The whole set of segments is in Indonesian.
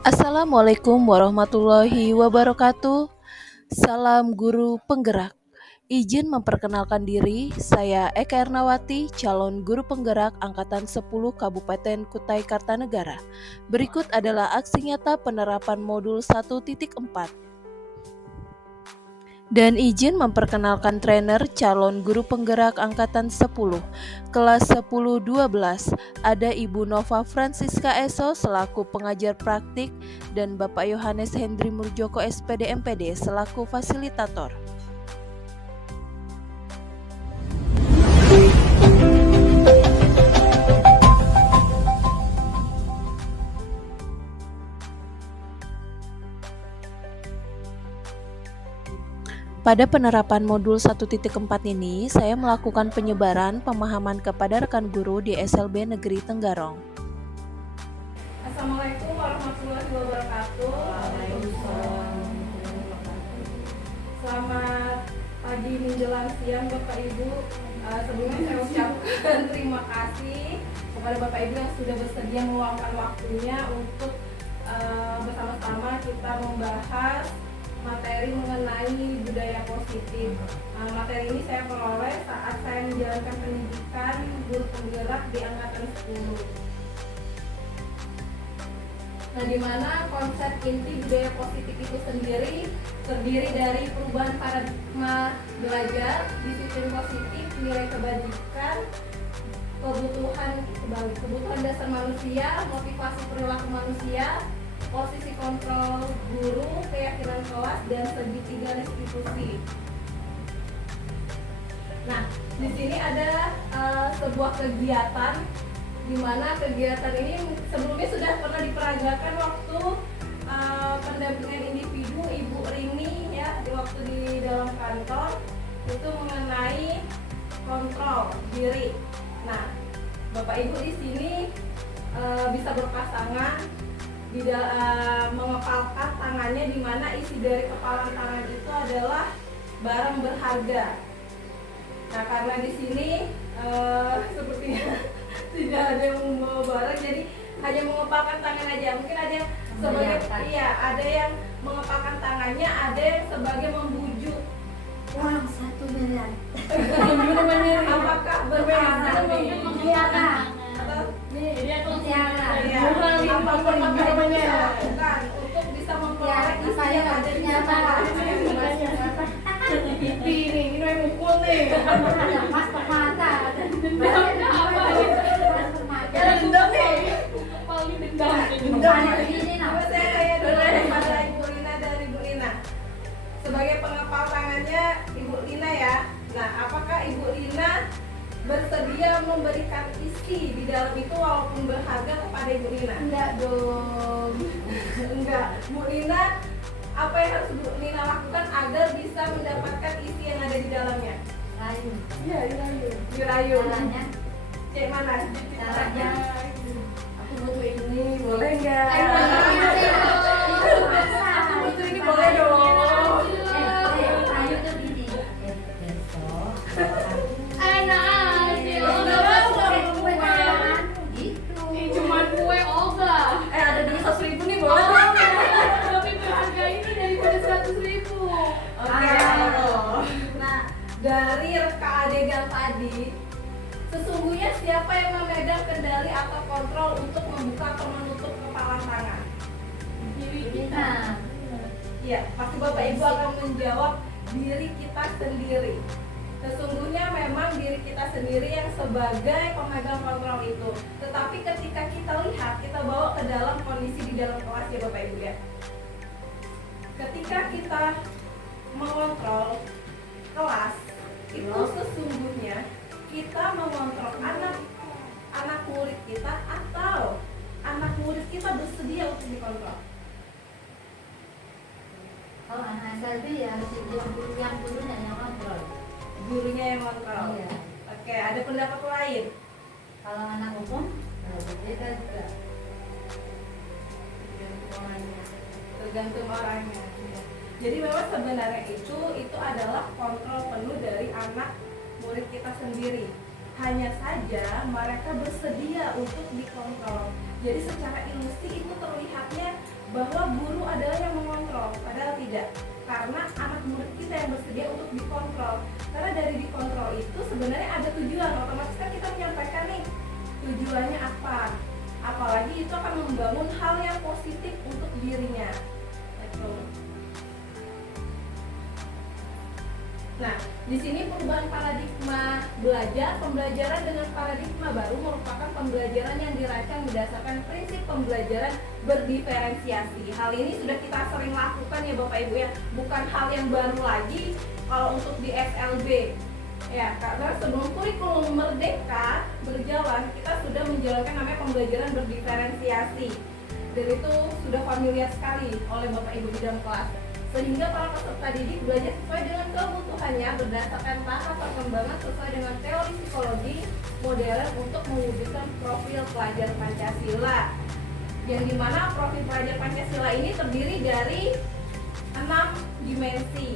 Assalamualaikum warahmatullahi wabarakatuh. Salam guru penggerak. Izin memperkenalkan diri, saya Eka Ernawati, calon guru penggerak Angkatan 10 Kabupaten Kutai Kartanegara. Berikut adalah aksi nyata penerapan modul 1.4. Dan izin memperkenalkan trainer calon guru penggerak Angkatan 10, kelas 10-12, ada Ibu Nova Francisca Eso selaku pengajar praktik dan Bapak Yohanes Hendri Murjoko SPD MPD selaku fasilitator. Pada penerapan modul 1.4 ini, saya melakukan penyebaran pemahaman kepada rekan guru di SLB Negeri Tenggarong. Assalamualaikum warahmatullahi wabarakatuh. Selamat pagi menjelang siang Bapak Ibu. Sebelumnya saya ucapkan terima kasih kepada Bapak Ibu yang sudah bersedia meluangkan waktunya untuk bersama-sama kita membahas materi mengenai budaya positif. Materi ini saya peroleh saat saya menjalankan pendidikan guru penggerak di Angkatan 10. Nah, di mana konsep inti budaya positif itu sendiri terdiri dari perubahan paradigma belajar, disiplin positif, nilai kebajikan, kebutuhan dasar manusia, motivasi perilaku manusia, posisi kontrol guru, keyakinan kelas, dan segitiga restitusi. Nah, di sini ada sebuah kegiatan di mana kegiatan ini sebelumnya sudah pernah diperagakan waktu pendampingan individu Ibu Rini ya waktu di dalam kantor itu mengenai kontrol diri. Nah, Bapak Ibu di sini bisa berpasangan mengepalkan tangannya, di mana isi dari kepalan tangan itu adalah barang berharga. Nah, karena di sini sepertinya tidak ada yang membawa barang, jadi hanya mengepalkan tangan aja. Mungkin ada yang sebagai ada yang mengepalkan tangannya, ada yang sebagai membujuk uang 1 miliar. Apakah berbeda? Atau apapun dilakukan untuk bisa memperoleh isi yang ada di dalam. Ini yang mukul nih. Mas mata. Dendam nih. Dendam. Ini Coba saya tanya dulu kepada Ibu Lina dan Ibu Lina. Sebagai pengepal tangannya Ibu Lina ya. Nah, apakah Ibu Lina bersedia memberikan isi di dalam itu walaupun berharga kepada Ibu Lina? enggak dong. Enggak. Bu Lina, apa yang harus Bu Lina lakukan agar bisa mendapatkan isi yang ada di dalamnya? Rayu. Iya, dirayu. Caranya? Cek mana? Caranya? Aku butuh ini, boleh nggak? Aku butuh ini, boleh dong. Rayu tuh gini. Besok. Cuman kue Olga. Ada duit 100.000 nih, boleh dong. Tapi berharga ini daripada 100.000. Oke. Nah, dari reka adegan tadi, sesungguhnya siapa yang memegang kendali atau kontrol untuk membuka atau menutup kepalan tangan? Diri kita. Iya, pasti Bapak Ibu akan menjawab diri kita sendiri. Sesungguhnya memang diri kita sendiri yang sebagai pemegang kontrol itu. Tetapi ketika kita lihat, kita bawa ke dalam kondisi di dalam kelas ya Bapak Ibu ya. Ketika kita mengontrol kelas, itu sesungguhnya kita mengontrol anak murid kita atau anak murid kita bersedia untuk dikontrol. Kalau anak SLB ya harus yang gurunya yang kontrol. Gurunya yang kontrol. Iya. Oke, ada pendapat lain? Kalau anak umum, berbeda juga. Tergantung orangnya. Jadi memang sebenarnya itu adalah kontrol penuh dari anak murid kita sendiri. Hanya saja mereka bersedia untuk dikontrol. Jadi secara ilusi itu terlihatnya adalah yang mengontrol, padahal tidak. Karena anak murid kita yang bersedia untuk dikontrol. Karena dari dikontrol itu sebenarnya ada tujuan. Otomatis kan kita menyampaikan nih tujuannya apa. Apalagi itu akan membangun hal yang positif untuk dirinya. Gitu. Nah, di sini perubahan paradigma belajar, pembelajaran dengan paradigma baru merupakan pembelajaran yang dirancang berdasarkan prinsip pembelajaran berdiferensiasi. Hal ini sudah kita sering lakukan ya Bapak Ibu ya, bukan hal yang baru lagi kalau untuk di SLB. Ya, karena sebelum kurikulum Merdeka berjalan, kita sudah menjalankan namanya pembelajaran berdiferensiasi. Dan itu sudah familiar sekali oleh Bapak Ibu di dalam kelas. Sehingga para peserta didik belajar sesuai dengan kebutuhannya berdasarkan tahap perkembangan sesuai dengan teori psikologi modern untuk mewujudkan profil pelajar Pancasila. Yang dimana profil pelajar Pancasila ini terdiri dari 6 dimensi.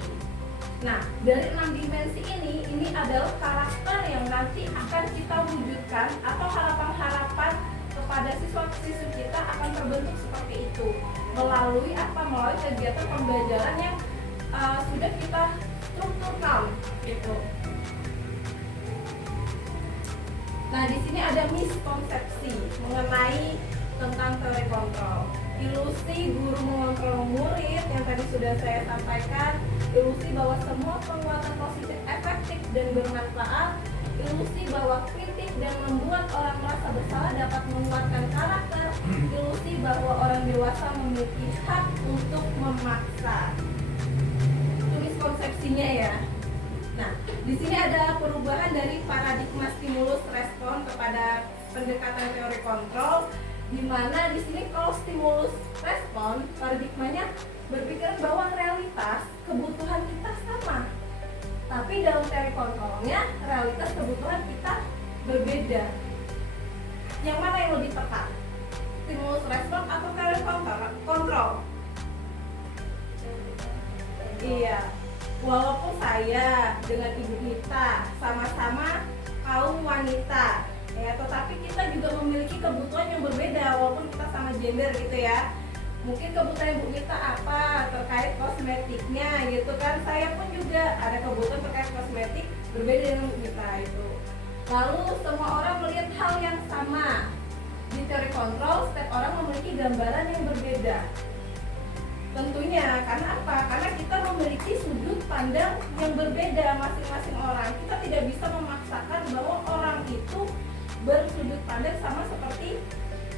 Nah, dari 6 dimensi ini adalah karakter yang nanti akan kita wujudkan atau harapan-harapan kepada siswa-siswi kita akan terbentuk seperti itu melalui kegiatan pembelajaran yang sudah kita strukturkan gitu. Nah, di sini ada miskonsepsi mengenai tentang teori kontrol. Ilusi guru mengontrol murid yang tadi sudah saya sampaikan, ilusi bahwa semua penguatan positif efektif dan bermanfaat, ilusi bahwa kritik dan membuat orang merasa bersalah dapat menguatkan karakter, ilusi bahwa orang dewasa memiliki hak untuk memaksa. Itu miskonsepsinya ya. Nah, di sini ada perubahan dari paradigma stimulus respon kepada pendekatan teori kontrol, di mana di sini kalau stimulus respon paradigmanya berpikiran bahwa realitas kebutuhan kita sama. Tapi dalam teori kontrolnya realitas kebutuhan kita berbeda. Yang mana yang lebih tepat? Stimulus respon atau teori kontrol? Iya. Walaupun saya dengan Ibu Nita sama-sama kaum wanita, ya, tetapi kita juga memiliki kebutuhan yang berbeda walaupun kita sama gender gitu ya. Mungkin kebutuhan Ibu Nita apa terkait kosmetiknya gitu kan, saya pun juga ada kebutuhan terkait kosmetik berbeda dengan Ibu Nita itu. Lalu semua orang melihat hal yang sama. Di teori kontrol setiap orang memiliki gambaran yang berbeda. Tentunya, karena apa? Karena kita memiliki sudut pandang yang berbeda masing-masing orang. Kita tidak bisa memaksakan bahwa orang itu bersudut pandang sama seperti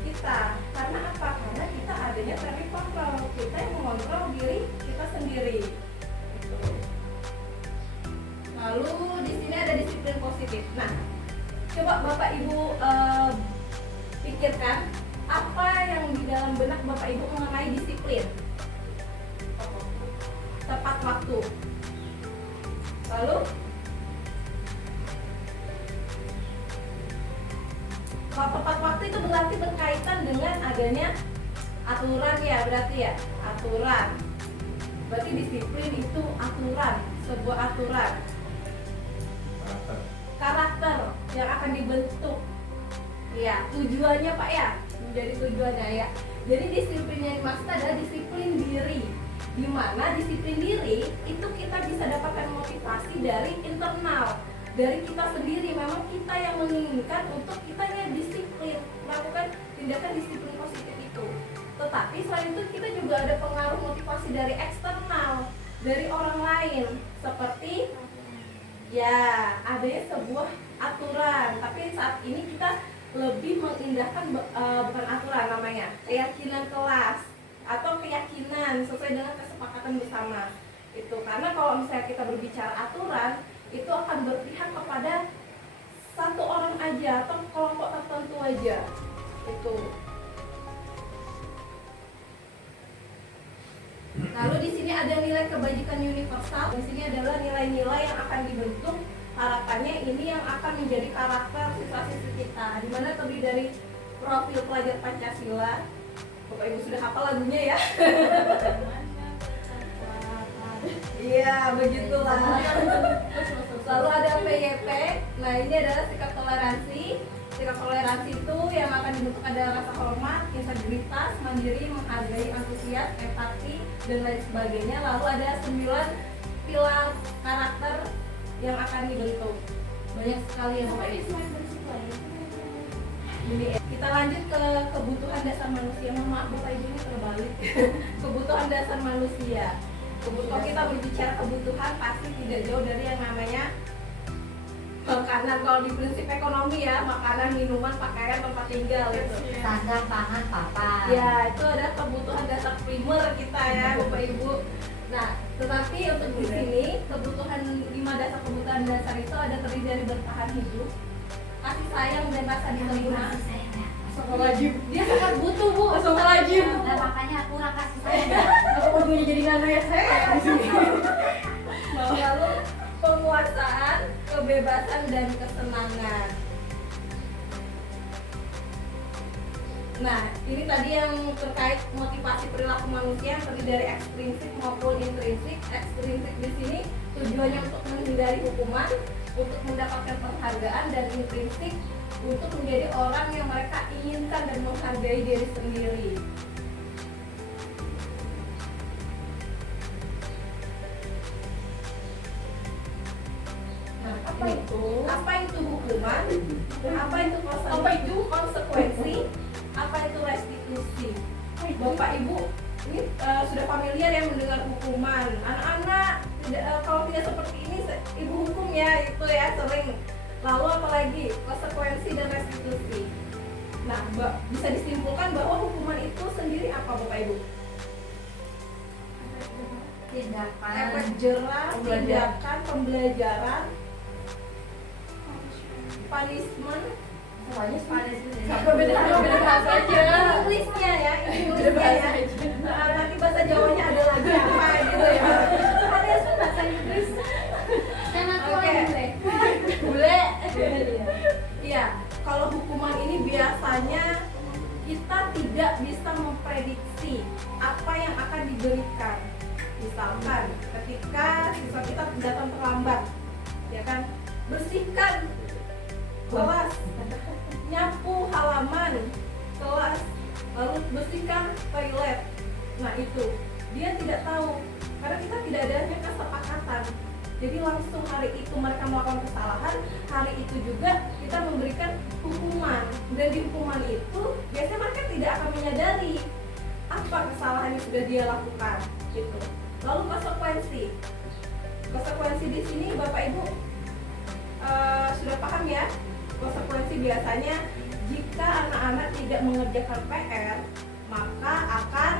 kita. Karena apa? Karena kita adanya teori kontrol. Kita yang mengontrol diri kita sendiri. Lalu di sini ada disiplin positif. Nah, coba Bapak Ibu pikirkan apa yang di dalam benak Bapak Ibu mengenai disiplin. Tepat waktu. Lalu kalau tepat waktu itu berarti berkaitan dengan adanya aturan ya, berarti ya aturan. Berarti disiplin itu aturan, sebuah aturan. Karakter yang akan dibentuk. Ya, tujuannya Pak ya, menjadi tujuannya ya. Jadi disiplin yang dimaksud adalah disiplin diri. Di mana disiplin diri itu kita bisa dapatkan motivasi dari internal, dari kita sendiri. Memang kita yang menginginkan untuk kitanya disiplin, melakukan tindakan disiplin positif itu. Tetapi selain itu kita juga ada pengaruh motivasi dari eksternal, dari orang lain, seperti ya adanya sebuah aturan. Tapi saat ini kita lebih mengindahkan bukan aturan namanya, keyakinan kelas atau keyakinan sesuai dengan kesepakatan bersama itu. Karena kalau misalnya kita berbicara aturan itu akan berpihak kepada satu orang aja atau kelompok tertentu aja itu. Lalu di sini ada nilai kebajikan universal. Di sini adalah nilai-nilai yang akan dibentuk, harapannya ini yang akan menjadi karakter siswa-siswi kita, di mana terdiri dari profil pelajar Pancasila. Bapak Ibu sudah hafal lagunya ya. Iya, begitulah. Lalu ada PYP. Nah, ini adalah sikap toleransi. Sikap toleransi itu yang akan dibentuk adalah rasa hormat, integritas, mandiri, menghargai, antusias, empati, dan lain sebagainya. Lalu ada 9 pilar karakter yang akan dibentuk. Banyak sekali ya Bapak Ibu. Jadi kita lanjut ke kebutuhan dasar manusia. Mohon maaf Bapak Ibu ini terbalik. Kebutuhan dasar manusia. Kalau kita berbicara kebutuhan pasti tidak jauh dari yang namanya makanan. Kalau di prinsip ekonomi ya, makanan, minuman, pakaian, tempat tinggal gitu. Sandang, pangan, papan. Ya, itu ada kebutuhan dasar primer kita ya, Bapak Ibu. Nah, tetapi untuk di sini kebutuhan 5 dasar kebutuhan dasar itu ada terdiri dari bertahan hidup, kasih sayang dan rasa diterima. Wajib. Dia sangat butuh Bu, wajib. Nah, makanya kurang kasih sayang. Aku mau jadi nanya saya di sini. Lalu penguasaan, kebebasan dan kesenangan. Nah, ini tadi yang terkait motivasi perilaku manusia yang terdiri dari ekstrinsik maupun intrinsik. Ekstrinsik di sini tujuannya untuk menghindari hukuman, untuk mendapatkan penghargaan, dan intrinsik untuk menjadi orang yang mereka inginkan dan menghargai diri sendiri. Nah, apa itu hukuman? Apa itu konsekuensi? Apa itu restitusi? Bapak Ibu ini sudah familiar ya mendengar hukuman. Anak-anak kalau tidak seperti ini ibu hukum ya, itu ya sering. Lalu apalagi konsekuensi dan restitusi. Nah, bisa disimpulkan bahwa hukuman itu sendiri apa Bapak Ibu? Tindakan. Efek jerah, tindakan, pembelajaran, punishment. Semuanya punishment. Apa beda bahasa aja? Inggrisnya ya, Inggrisnya ya. Nanti bahasa Jawanya ada lagi apa gitu ya. Ada bahasa Inggris. Oke. Bule. Iya, kalau hukuman ini biasanya kita tidak bisa memprediksi apa yang akan diberikan. Misalkan ketika siswa kita datang terlambat, ya kan, bersihkan kelas, nyapu halaman kelas, lalu bersihkan toilet. Nah itu dia tidak tahu karena kita tidak adanya kesepakatan. Jadi langsung hari itu mereka melakukan kesalahan, hari itu juga kita memberikan hukuman, dan di hukuman itu biasanya mereka tidak akan menyadari apa kesalahan yang sudah dia lakukan gitu. Lalu konsekuensi di sini Bapak Ibu sudah paham ya? Konsekuensi biasanya jika anak-anak tidak mengerjakan PR, maka akan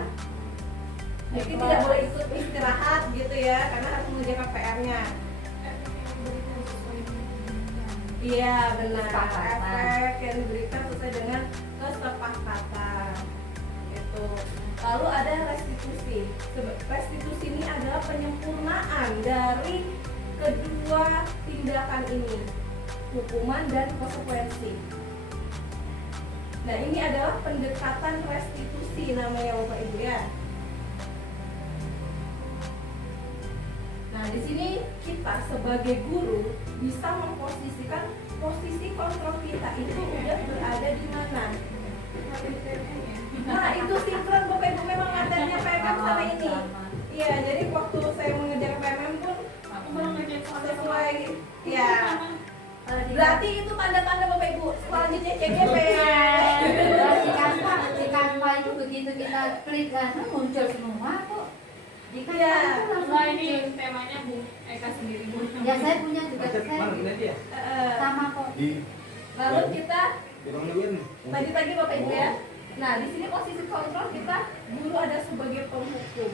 mungkin tidak boleh ikut istirahat gitu ya, karena harus mengerjakan PR-nya. Iya benar, efek yang diberikan sesuai dengan kesepakatan gitu. Lalu ada restitusi. Restitusi ini adalah penyempurnaan dari kedua tindakan ini, hukuman dan konsekuensi. Nah ini adalah pendekatan restitusi namanya Bapak Ibu ya. Nah di sini kita sebagai guru bisa memposisikan posisi kontrol kita itu udah berada di mana. Nah itu sinkron Bapak Ibu, memang materinya PMM sama ini. Iya, jadi waktu saya mengejar PMM pun sesuai. Ya. Berarti itu tanda-tanda Bapak Ibu selanjutnya CGP. Di Canva itu begitu kita klik kan muncul semua kok. Di Canva itu langsung Nah ini muncul. temanya Bu Eka sendiri Bu. Ya saya punya juga saya sama kok. Lalu kita tadi Bapak Ibu ya. Nah di sini posisi kontrol kita, guru ada sebagai penghukum.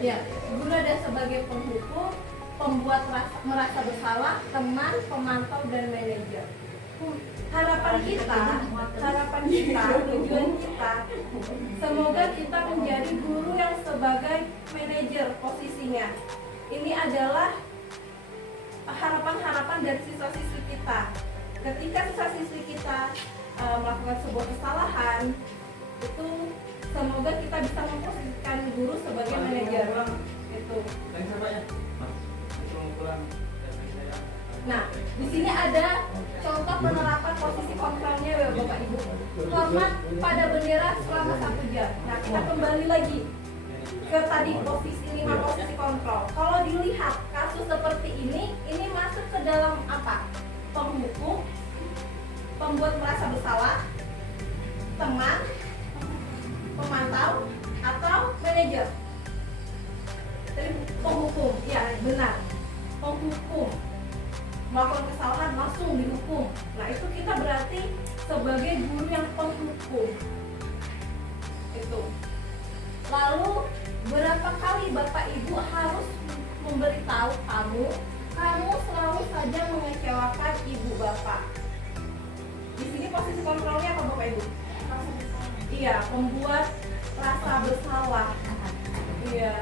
Ya, guru ada sebagai penghukum, pembuat merasa bersalah, teman, pemantau, dan manajer. Harapan kita, tujuan kita, semoga kita menjadi guru yang sebagai manajer posisinya. Ini adalah harapan-harapan dari siswa-siswi kita. Ketika siswa-siswi kita melakukan sebuah kesalahan, itu semoga kita bisa memposisikan guru sebagai manajer. Itu. Nah, di sini ada contoh penerapan posisi kontrolnya ya Bapak Ibu. Hormat pada bendera selama 1 jam. Nah, kita kembali lagi ke tadi posisi 5 posisi kontrol. Kalau dilihat kasus seperti ini masuk ke dalam apa? Penghukum, pembuat merasa bersalah, teman, pemantau, atau manajer. Jadi penghukum, ya benar. Penghukum melakukan kesalahan langsung dihukum. Nah itu kita berarti sebagai guru yang penghukum. Itu. Lalu berapa kali Bapak Ibu harus memberitahu kamu selalu saja mengecewakan ibu bapak. Di sini posisi kontrolnya apa Bapak Ibu? Iya, membuat rasa bersalah. Iya.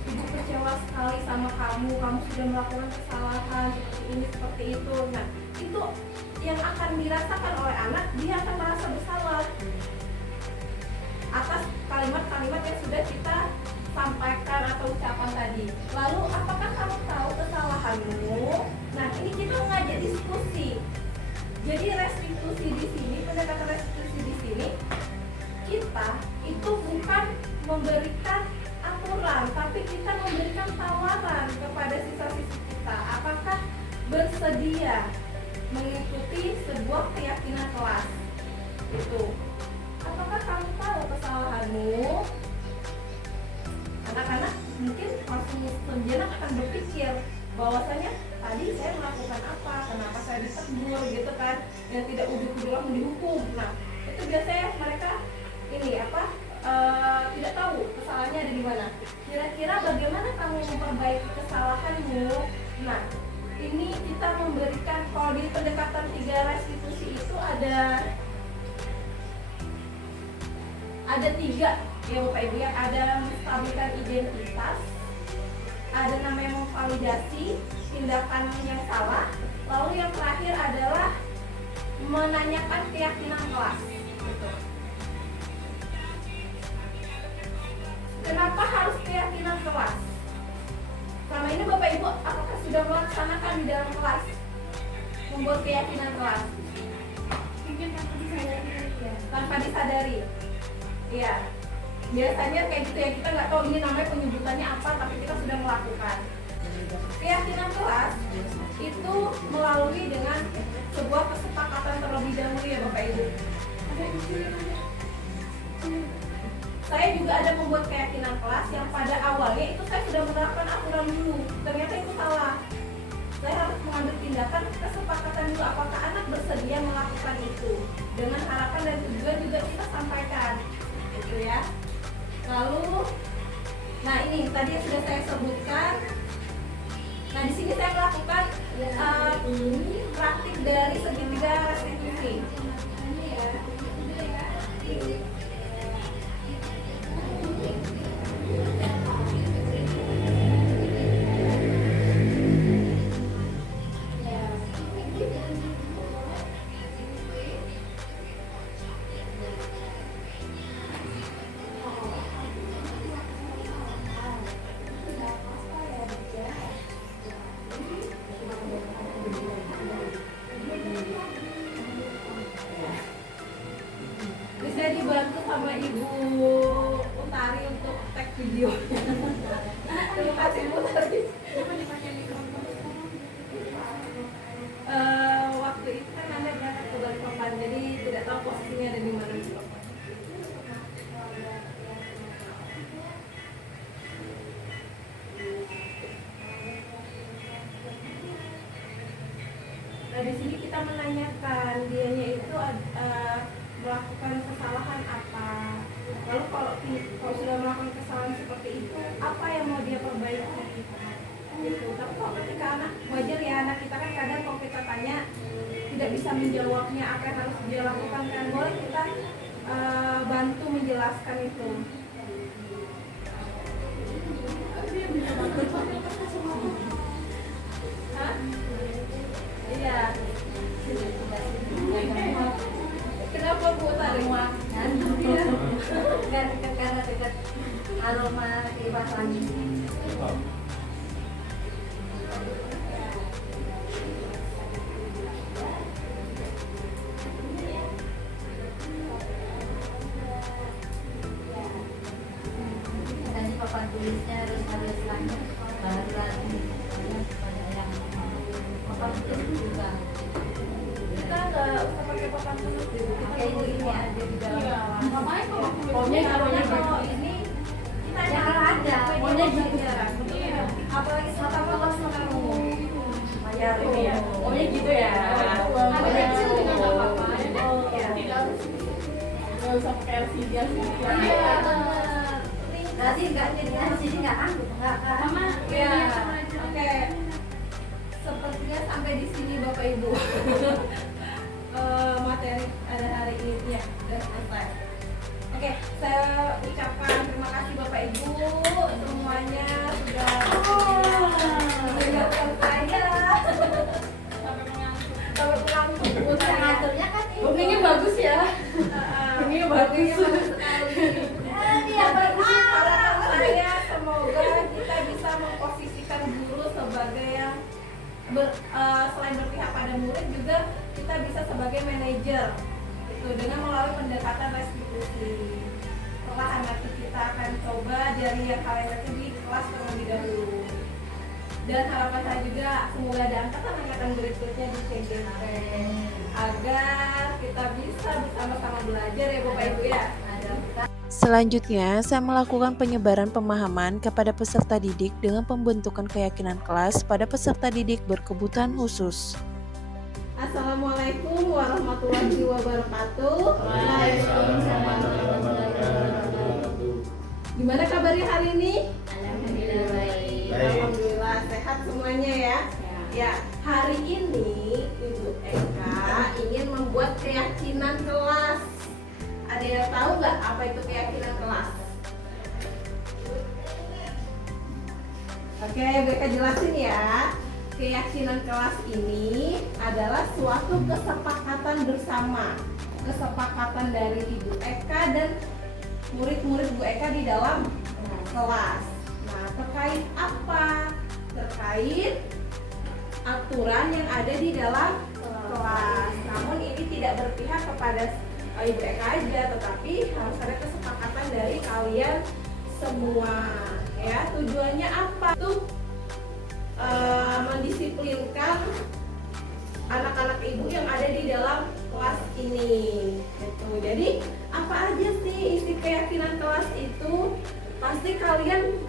Ibu kecewa sekali sama kamu sudah melakukan kesalahan seperti ini, seperti itu. Nah, itu yang akan dirasakan oleh anak, dia akan merasa bersalah atas kalimat-kalimat yang sudah kita sampaikan atau ucapan tadi. Lalu, apakah kamu tahu kesalahanmu? Nah, ini kita mengajak diskusi. Jadi restitusi di sini, pendekatan restitusi di sini, kita itu bukan memberikan aturan, tapi kita memberikan tawaran kepada siswa-siswi kita. Apakah bersedia mengikuti sebuah keyakinan kelas? Itu. Apakah kamu tahu kesalahanmu? Anak-anak mungkin langsung sejenak akan berpikir bahwasanya tadi saya melakukan apa, kenapa saya ditegur gitu kan, yang tidak ujug-ujug langsung dihukum. Nah, itu biasanya mereka tidak tahu kesalahannya ada di mana. Kira-kira bagaimana kamu memperbaiki kesalahanmu? Nah, ini kita memberikan, kalau di pendekatan 3 restitusi itu ada 3 ya Bapak Ibu, yang ada menstabilkan identitas, ada namanya memvalidasi tindakan yang salah, lalu yang terakhir adalah menanyakan keyakinan kelas. Gitu. Kenapa harus keyakinan kelas? Selama ini Bapak Ibu apakah sudah melaksanakan di dalam kelas membuat keyakinan kelas? Mungkin Tanpa disadari. Iya. Biasanya kayak gitu ya, kita nggak tahu ini namanya penyebutannya apa, tapi kita sudah melakukan. Keyakinan kelas itu melalui dengan sebuah kesepakatan terlebih dahulu ya Bapak Ibu. Saya juga ada membuat keyakinan kelas yang pada awalnya itu saya sudah menerapkan aturan dulu. Ternyata itu salah. Saya harus mengambil tindakan kesepakatan dulu apakah anak bersedia melakukan itu. Dengan harapan dan tujuan juga kita sampaikan. Gitu ya. Lalu, nah ini tadi yang sudah saya sebutkan. Nah di sini saya melakukan praktik dari segitiga restitusi. Saya dibantu sama Ibu Utari untuk tag video. Terima kasih Bu Utari. Waktu itu kan Anda berangkat ke Balikpapan, jadi tidak tahu posisinya ada di mana. Nah di sini kita menanyakan dianya itu melakukan kesalahan apa. Lalu kalau sudah melakukan kesalahan seperti itu, apa yang mau dia perbaiki? Gitu. Tapi kalau ketika anak, wajar ya anak kita kan kadang kalau kita tanya tidak bisa menjawabnya apa yang harus dia lakukan, kan boleh kita bantu menjelaskan itu. Hah? Iya. Kenapa Bu Utari? Kan karena dekat aroma kipas angin. tulisnya harus lanjut baru lagi pada yang papan tulis juga. Kita nggak usah pakai papan tulis deh, kita Pakai perlu ini ini ya. aja di dalam. Iya, ngapain kalau tulis? Pokoknya Namanya kalau gitu. ini kita Ya, kalau ada, maunya pokoknya gitu Iya. kan. Apalagi sama kelas makan umum. Ya, ini ya. Maunya gitu ya. Ada kecil juga nggak apa-apa. Iya. Tidak harus nggak usah pakai LCD sih. Iya, benar. Berarti nggak jadi sini nggak anggur nggak Sama Ya, sama aja. oke. Sepertinya sampai di sini Bapak Ibu. Materi pada hari ini ya sudah selesai. Oke, saya ucapkan terima kasih Bapak Ibu semuanya sudah mendengarkan saya Sampai mengantuk. sampai mengantuk. Cara ngaturnya kan ini. Bookingnya bagus ya. Bookingnya bagus. Sekali. Dia bagus. Harapan saya semoga kita bisa memposisikan guru sebagai yang selain berpihak pada murid juga kita bisa sebagai manajer gitu dengan melalui pendekatan restitusi. Perlahan nanti kita akan coba dari yang kalian baca di kelas terlebih dahulu. Dan harapan saya juga semoga ada angkatan berikutnya di CGT agar kita bisa bersama-sama belajar ya Bapak Ibu ya. Selanjutnya, saya melakukan penyebaran pemahaman kepada peserta didik dengan pembentukan keyakinan kelas pada peserta didik berkebutuhan khusus. Assalamualaikum warahmatullahi wabarakatuh. Gimana kabarnya hari ini? Alhamdulillah baik. Alhamdulillah sehat semuanya ya. Ya, hari ini Ibu Eka ingin membuat keyakinan kelas. Ada yang tahu nggak apa itu keyakinan kelas? Oke, Ibu Eka jelasin ya. Keyakinan kelas ini adalah suatu kesepakatan bersama, kesepakatan dari Ibu Eka dan murid-murid Bu Eka di dalam kelas. Nah, terkait apa? Terkait aturan yang ada di dalam kelas. Namun ini tidak berpihak kepada Ibu Eka aja, tetapi harus ada kesepakatan dari kalian semua. Ya, tujuannya apa? Tuh mendisiplinkan anak-anak ibu yang ada di dalam kelas ini gitu. Jadi apa aja sih isi keyakinan kelas itu? Pasti kalian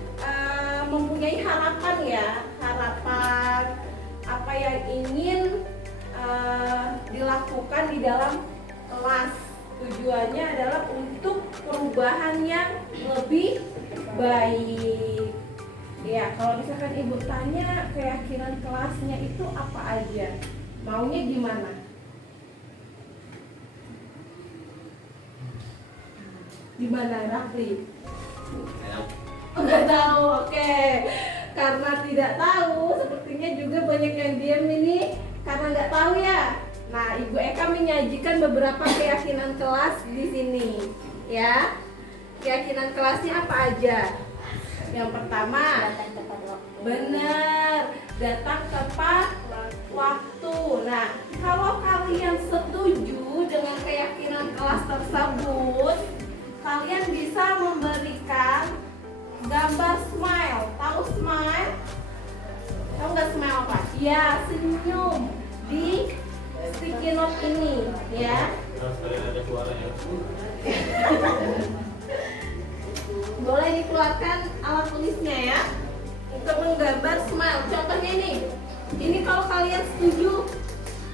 mempunyai harapan ya, harapan apa yang ingin dilakukan di dalam kelas. Tujuannya adalah untuk perubahan yang lebih baik. Ya, kalau misalkan ibu tanya keyakinan kelasnya itu apa aja, maunya gimana? Gimana, Rafli? Nggak tahu, oke. Karena tidak tahu, sepertinya juga banyak yang diam ini karena nggak tahu ya. Nah, Ibu Eka menyajikan beberapa keyakinan kelas di sini, ya. Keyakinan kelasnya apa aja? Yang pertama, Datang tepat waktu. benar, datang tepat waktu. Nah, kalau kalian setuju dengan keyakinan kelas tersebut, kalian bisa memberikan gambar smile. Tahu smile? Tahu nggak smile apa? Ya, senyum di sticky note ini, ya. Ada suaranya. Boleh dikeluarkan alat tulisnya ya untuk menggambar smile. Contohnya ini kalau kalian setuju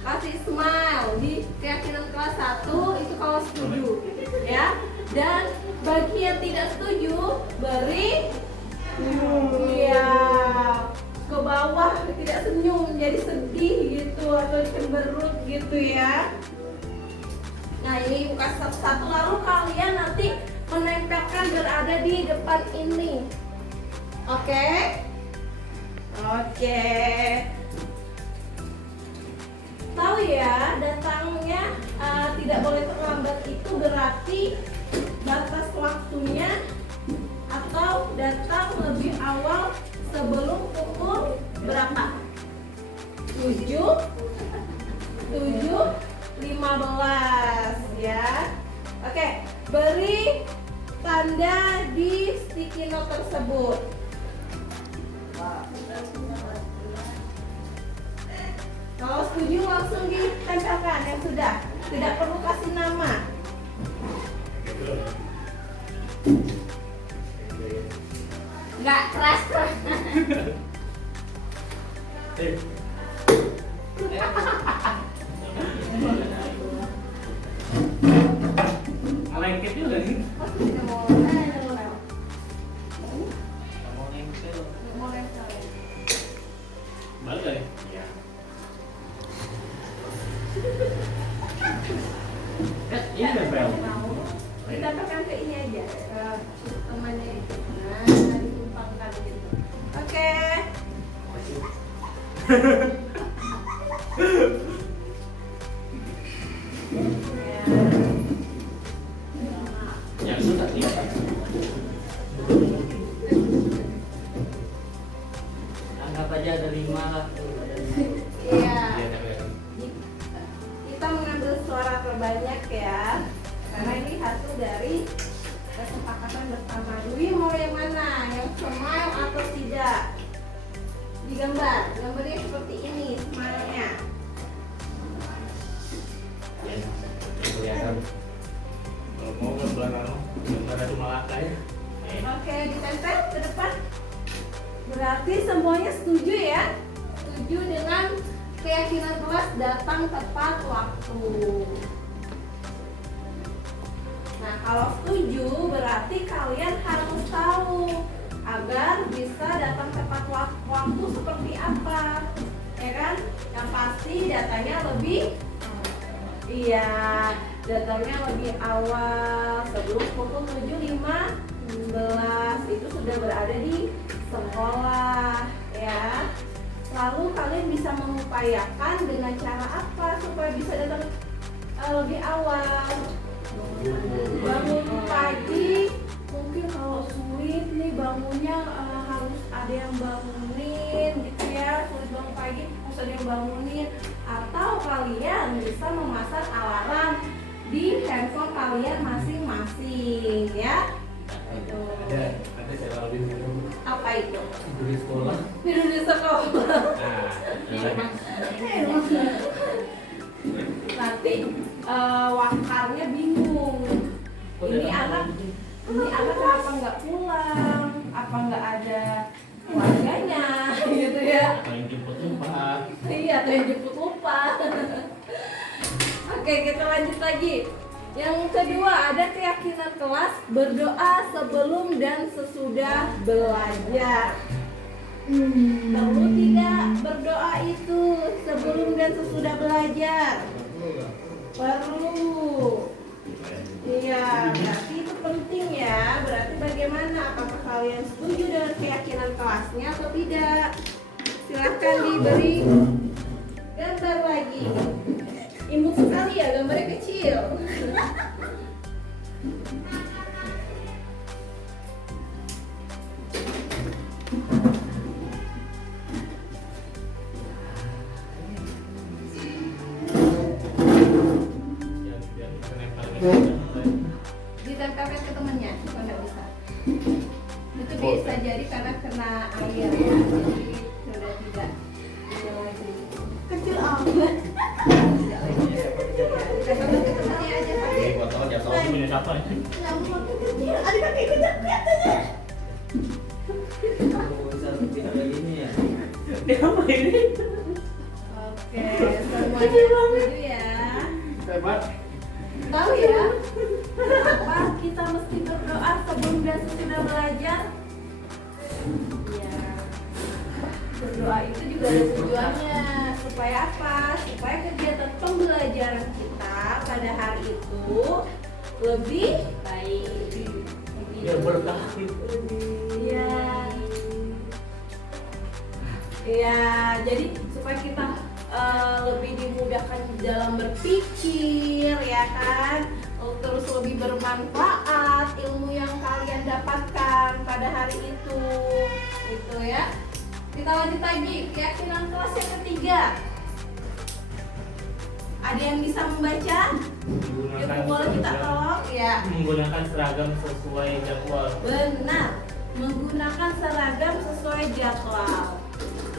kasih smile di keyakinan kelas 1 itu kalau setuju ya. Dan bagi yang tidak setuju beri ya ke bawah, tidak senyum jadi sedih gitu atau cemberut gitu ya. Nah, ini buka satu-satu lalu kalian nanti menempelkan berada di depan ini. Oke? Oke. Tahu ya, datangnya tidak boleh terlambat itu berarti batas waktunya atau datang lebih awal sebelum pukul berapa? 7:15 ya. Oke, beri tanda di sticky note tersebut. Kalau setuju langsung ditempelkan yang sudah, tidak perlu kasih nama. Nggak keras. Lengket juga nih. Oh, tidak mau nempel. Mau nempel. Mau nempel. Balik kali. Iya. Ini nempel. Ditempelkan ke ini aja, ke temannya itu. Nah, ditumpangkan gitu. Oke. Ya sudah nih. Anggap aja ada 5 lah. Iya. Iya, nempel. Kita mengambil suara terbanyak ya, karena ini hasil dari kesepakatan bersama. Dwi mau yang mana? Yang smile atau tidak? Digambar, gambarnya seperti ini, smile-nya. Ya, kelihatan. Kalau mau gambar ada cuma lakai. Oke, ditempel ke depan. Berarti semuanya setuju ya? Setuju dengan keyakinan kelas datang tepat waktu. Nah, kalau setuju berarti kalian harus tahu agar bisa datang tepat waktu seperti apa, ya kan? Yang pasti datanya lebih, iya, datanya lebih awal sebelum pukul 7.15 itu sudah berada di sekolah, ya. Lalu kalian bisa mengupayakan dengan cara apa supaya bisa datang lebih awal. Bangun pagi, mungkin kalau sulit nih bangunnya harus ada yang bangunin gitu ya, sulit bangun pagi harus ada yang bangunin, atau kalian bisa memasang alarm di handphone kalian masing-masing ya. Ada cara lebih mudah. Apa itu? Tidur di sekolah. Tidur di sekolah. Nanti wakarnya bingung. Ini anak kenapa nggak pulang? Apa nggak ada keluarganya gitu ya? Atau yang jemput lupa. Iya, atau yang jemput lupa. Oke, kita lanjut lagi. Yang kedua, ada keyakinan kelas berdoa sebelum dan sesudah belajar. Perlu tidak berdoa itu sebelum dan sesudah belajar? Perlu. Iya, berarti itu penting ya. Berarti bagaimana? Apakah kalian setuju dengan keyakinan kelasnya atau tidak? Silahkan diberi gambar lagi. Imut sekali ya, gambarnya kecil. Ditempelkan ke temannya, kalau nggak bisa. Itu bisa jadi karena kena air, jadi sudah tidak lagi. Kecil amat. Ditempelkan ke temannya aja. Ini botol jatuh tahu punya siapa ini? Kenapa makin kecil? Ada kaki kecil kelihatannya. Bisa tidak kayak gini ya. Oke, semuanya setuju ya. Hebat. Tahu ya, kenapa kita mesti berdoa sebelum dan sesudah belajar? Ya, berdoa itu juga ada tujuannya. Supaya apa? Supaya kegiatan pembelajaran kita pada hari itu lebih baik. Ya berkah. Iya. Iya, jadi supaya kita lebih dimudahkan dalam berpikir, ya kan? Terus lebih bermanfaat ilmu yang kalian dapatkan pada hari itu, gitu ya. Kita lanjut lagi, keyakinan kelas yang ketiga. Ada yang bisa membaca? Itu boleh kita tolong ya. Menggunakan seragam sesuai jadwal. Benar, menggunakan seragam sesuai jadwal.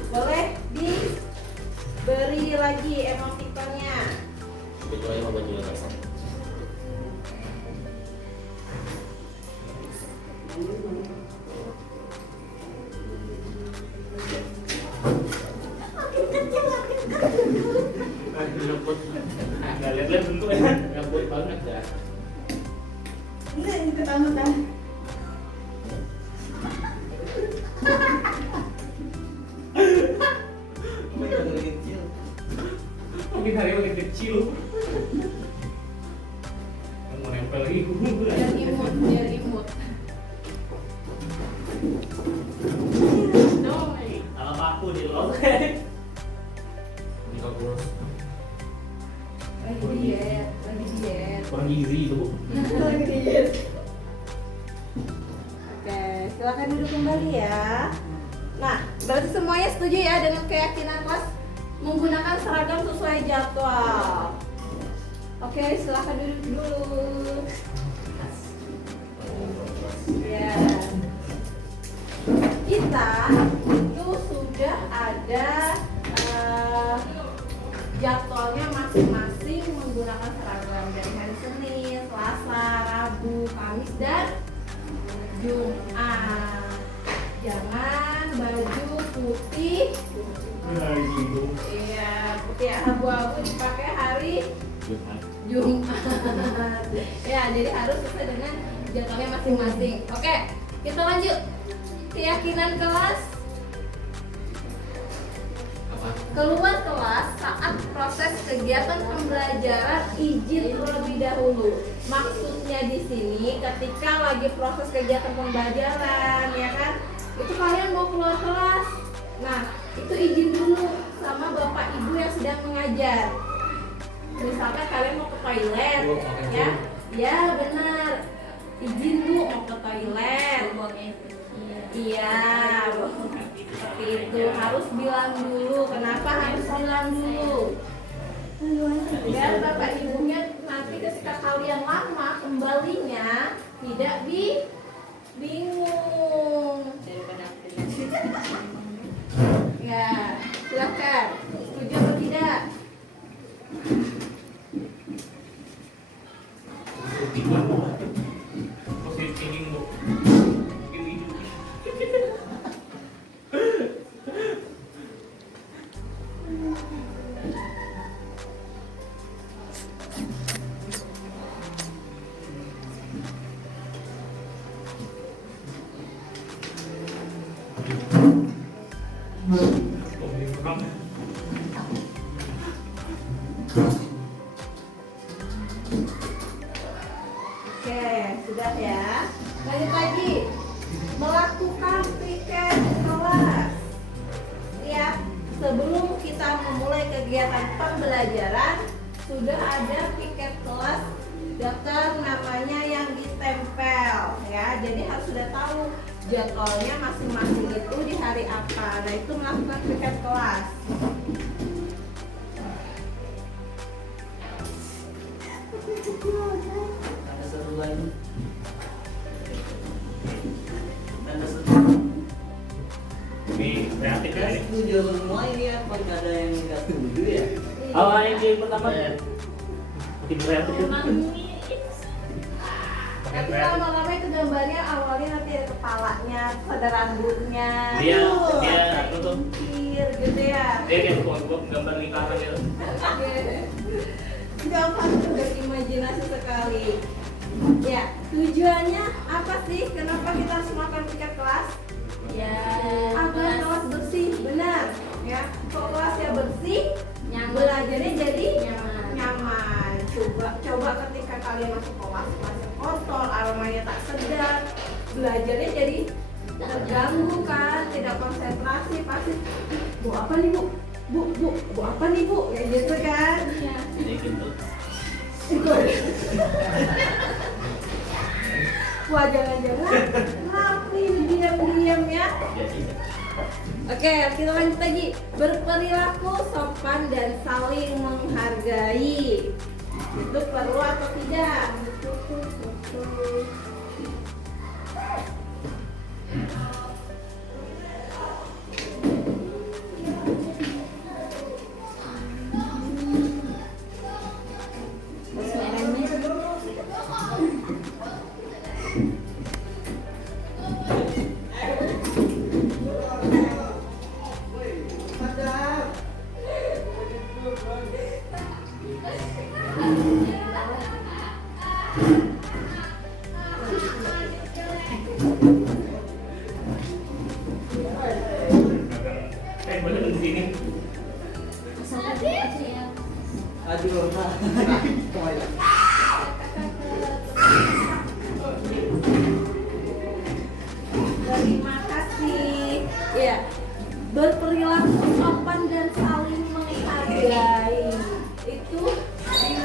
Boleh diberi lagi emotikonnya. Kecuali mau bajunya kosong. Nggak lihat-lihat bentuknya, ngebut banget ya. Ini ketamutan. Mungkin hari makin kecil. Mau nempel lagi. Biar imut. Kalau paku di loket. Ini kok kurus. Lagi diet. Kurang gizi itu. Lagi diet. Oke, silakan duduk kembali ya. Nah, berarti semuanya setuju ya dengan keyakinan kelas menggunakan seragam sesuai jadwal. Oke, silakan duduk dulu. Ya. Kita itu sudah ada jadwalnya masing-masing menggunakan seragam dari hari Senin, Selasa, Rabu, Kamis, dan Jumat. Jangan baju putih, iya putih abu-abu dipakai hari Jumat. Ya, jadi harus sesuai dengan jadwalnya masing-masing. Oke, kita lanjut. Keyakinan kelas keluar kelas saat proses kegiatan pembelajaran izin terlebih dahulu. Maksudnya di sini ketika lagi proses kegiatan pembelajaran, ya kan? Itu kalian mau keluar kelas. Nah, itu izin dulu sama bapak ibu yang sedang mengajar. Misalkan kalian mau ke toilet, ya? Ya benar. Izin bu mau ke toilet. Iya, seperti itu harus bilang dulu. Kenapa harus bilang dulu? Biar bapak ibunya nanti ketika kalian lama kembalinya tidak bingung. Ya, silakan. Setuju atau tidak? Positif thinking bu. Oke, sudah ya. Lanjut lagi. Melakukan piket kelas. Ya, sebelum kita memulai kegiatan pembelajaran, sudah ada piket kelas daftar namanya yang ditempel ya. Jadi harus sudah tahu jadwalnya masing-masing itu di hari apa. Nah, itu melakukan piket kelas. Ada satu lagi. Ada satu. Ini kreatif ya ini. Setuju semua ini apa? Nggak ada yang nggak setuju ya? Oh ini pertama ya. Tim kreatif. Tapi lama-lama itu gambarnya awalnya nanti ada kepalanya, ada rambutnya. Dia Ada tuh. kikir gitu ya. Dia kayak gua gambar lingkaran gitu. Gampang tuh, berimajinasi sekali. Ya, tujuannya apa sih? Kenapa kita harus melakukan piket kelas? Ya, Agar kelas bersih, benar. Ya, kalau kelasnya bersih, belajarnya jadi nyaman. Coba ketika kalian masuk kelas kotor, aromanya tak sedap, belajarnya jadi terganggu kan, tidak konsentrasi, pasti bu apa nih bu? Bu apa nih bu? Kayak gitu kan? Jadi gitu. Wah jangan-jangan ngap nih diam-diam ya. Jadi. Oke, Oke, kita lanjut lagi. Berperilaku sopan dan saling menghargai. Itu perlu atau tidak? Bener di sini. Aduh, nah. Terima kasih. Ya, berperilaku sopan dan saling menghargai itu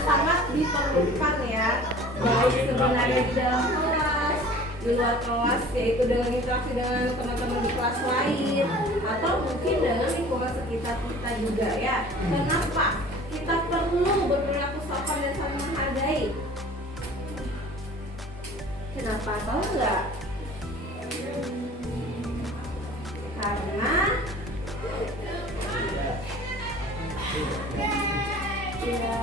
sangat diperlukan ya. Baik sebenarnya di dalam kelas, di luar kelas, yaitu dengan interaksi dengan teman-teman di kelas lain, atau mungkin dengan lingkungan sekitar kita juga ya. Kenapa kita perlu berperilaku sopan dan saling menghargai? Kenapa? Tahu nggak? Karena ya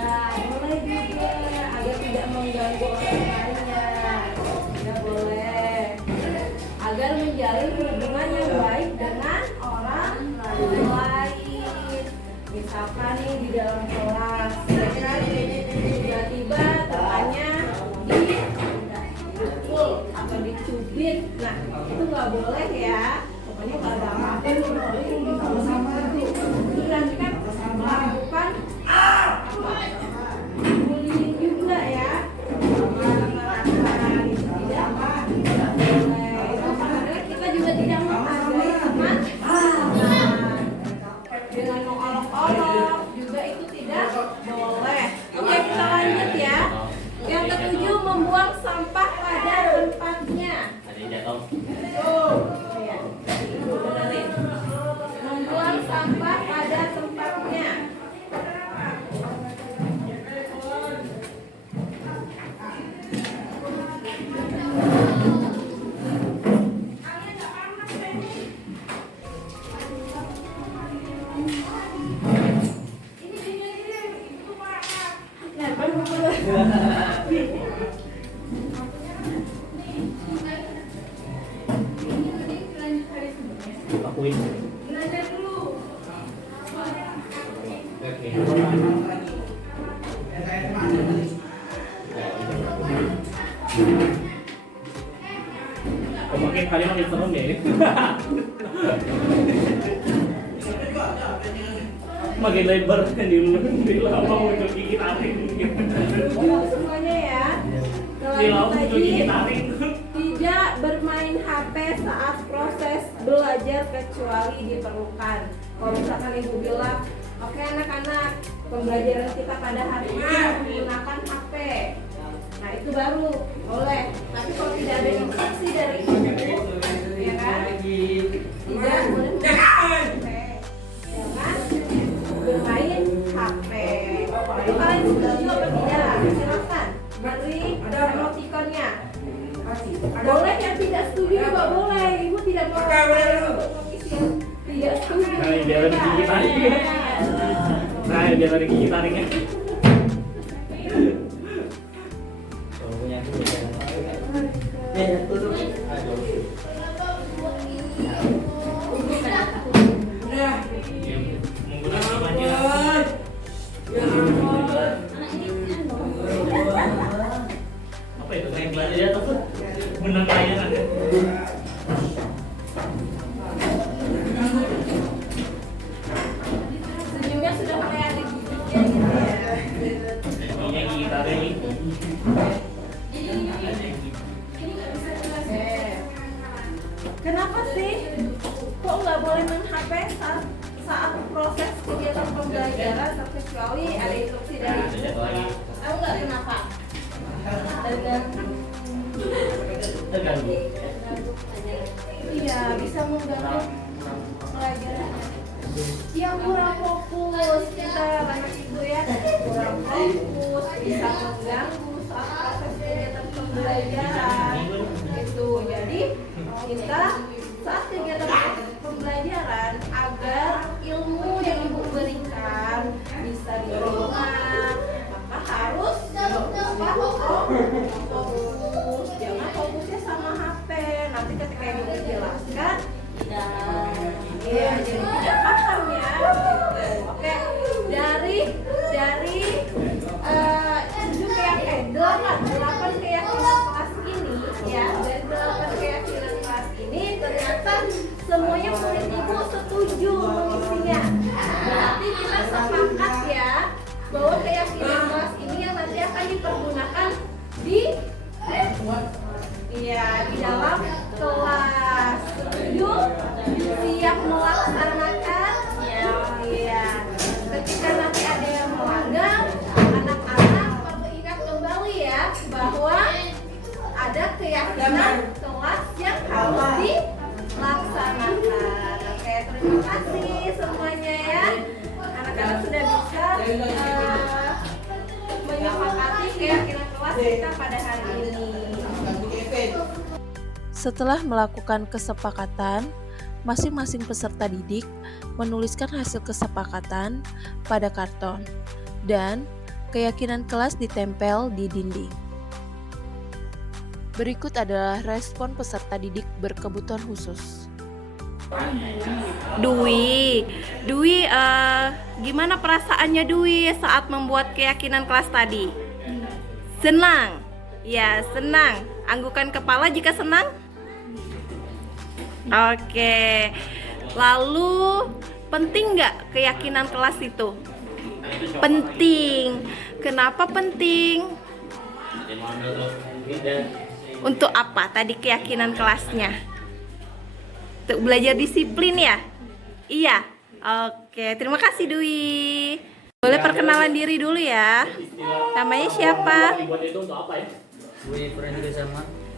boleh juga agar tidak mengganggu orang lainnya, tidak boleh, agar menjalin hubungan yang baik dengan orang lain. Misalkan nih di dalam kelas, ya kan, tiba-tiba temannya dipukul atau dicubit, nah itu nggak boleh ya. Pokoknya nggak ada apa-apa nih, itu nanti kan melakukan bullying juga ya. Tidak boleh. Karena kita juga tidak menghargai teman. Dengan mengolok-olok juga itu tidak boleh. Oke, kita lanjut ya. Yang ketujuh, membuang sampah pada tempatnya. Ada jatuh. Membuang sampah pada tempatnya. Akuin. Belajar dulu. Makin hari makin serem ya ini. Makin lebar kan di lama muncul gigi taring. Semuanya ya. Di lama muncul gigi Tadi taring. tidak bermain HP saat proses belajar kecuali diperlukan. Kalau misalkan ibu bilang, oke anak-anak, pembelajaran kita pada hari ini menggunakan HP. Nah itu baru boleh. Tapi kalau tidak ada instruksi dari ibu, ya kan, tidak boleh menggunakan HP. Jangan bermain HP. Itu kalian setuju apa tidak? Silakan beri emotikonnya. Boleh yang tidak setuju juga boleh. Ibu tidak mau tidak setuju. Nah, biar ada gigi taring. Nah, biar ada gigi taringnya. Kalau punya aku ya tutup. Aduh. Menggunakan imajinasi. Apa itu? Kayak belajar atau tuh benang layangan. Senyumnya sudah mulai ada giginya gitu ya. Giginya gigi taring. Kenapa sih kok nggak boleh main HP saat proses kegiatan pembelajaran kecuali ada instruksi dari Ada jatuh lagi. tahu nggak kenapa? Terganggu. Iya bisa mengganggu pelajaran yang kurang fokus. Kita banyak ibu ya kurang fokus, bisa mengganggu saat proses kegiatan pembelajaran itu. Jadi kita saat kegiatan pembelajaran agar ilmu yang ibu berikan bisa diterima, maka harus fokus. Jangan fokusnya sama HP. Nanti ketika ibu menjelaskan, iya jadi tidak paham ya. Oke, dari 8 keyakinan kelas ini ya, dari 8 keyakinan kelas ini ternyata semuanya murid ibu setuju mengisinya. Berarti kita sepakat ya bahwa keyakinan kelas ini yang nanti akan dipergunakan di dalam kelas. Setuju? Siap melaksanakan? Iya. Ketika nanti ada yang melanggar, anak-anak perlu ingat kembali ya bahwa ada keyakinan kelas yang harus dilaksanakan. Oke, terima kasih semuanya ya. Anak-anak sudah bisa menyepakati keyakinan kelas kita pada hari ini. Setelah melakukan kesepakatan, masing-masing peserta didik menuliskan hasil kesepakatan pada karton dan keyakinan kelas ditempel di dinding. Berikut adalah respon peserta didik berkebutuhan khusus. Dwi, gimana perasaannya Dwi saat membuat keyakinan kelas tadi? Senang? Ya, senang. Anggukan kepala jika senang? Oke. Lalu, penting nggak keyakinan kelas itu? Penting. Kenapa penting? Untuk apa tadi keyakinan kelasnya? Untuk belajar disiplin ya? Iya. Oke, terima kasih Dwi. Boleh perkenalan diri dulu ya. Namanya siapa? Dibuat itu untuk apa ya?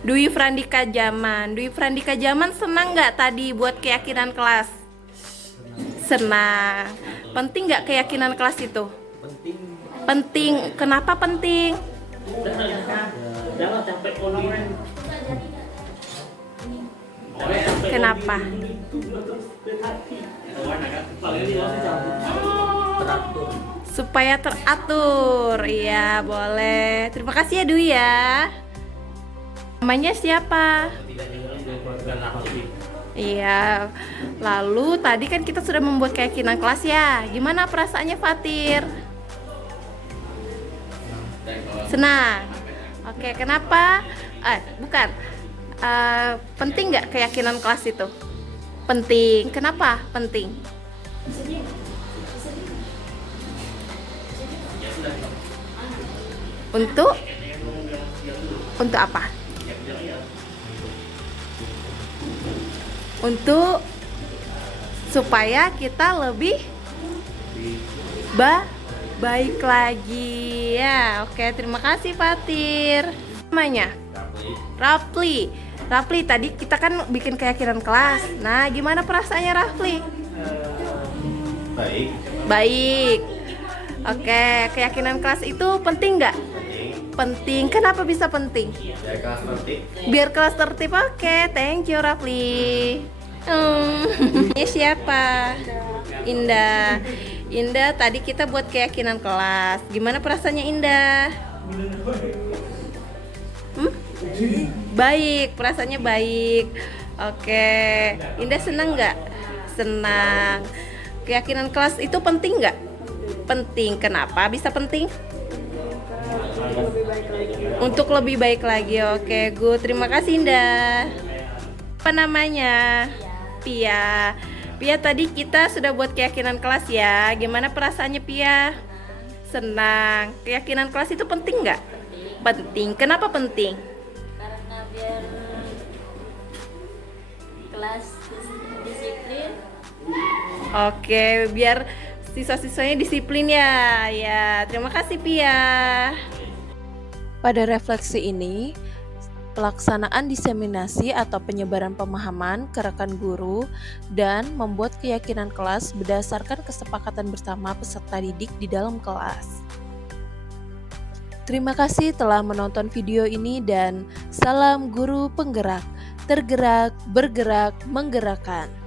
Dwi Frandika Jaman. Dwi Frandika Jaman senang nggak tadi buat keyakinan kelas? Senang. Penting nggak keyakinan kelas itu? Penting. Kenapa penting? Jangan sampai online. Kenapa? Supaya teratur. Iya, boleh. Terima kasih ya Dwi ya. Namanya siapa? Iya. Lalu tadi kan kita sudah membuat keyakinan kelas ya. Gimana perasaannya Fatir? Senang. Oke, kenapa? Bukan. Penting nggak keyakinan kelas itu? Penting. Kenapa penting? Untuk apa? Untuk supaya kita lebih baik lagi ya. Oke, terima kasih Fatir. Namanya Rafli. Rafli, tadi kita kan bikin keyakinan kelas. Nah, gimana perasaannya Rafli? Baik. Oke, keyakinan kelas itu penting nggak? Penting. Kenapa bisa penting? Biar kelas tertib. Oke, thank you Rafli. Ini siapa? Indah. Indah, tadi kita buat keyakinan kelas. Gimana perasaannya Indah? Baik, perasaannya baik. Oke, Indah senang nggak? Senang. Keyakinan kelas itu penting nggak? Penting. Kenapa bisa penting? Untuk lebih baik lagi. Oke, good. Terima kasih Indah. Apa namanya? Pia. Pia, tadi kita sudah buat keyakinan kelas ya. Gimana perasaannya Pia? Senang. Keyakinan kelas itu penting nggak? Penting. Kenapa penting? Karena biar kelas disiplin. Oke, biar siswa-siswanya disiplin ya. Ya, terima kasih Pia. Pada refleksi ini, pelaksanaan diseminasi atau penyebaran pemahaman ke rekan guru, dan membuat keyakinan kelas berdasarkan kesepakatan bersama peserta didik di dalam kelas. Terima kasih telah menonton video ini dan salam guru penggerak, tergerak, bergerak, menggerakkan.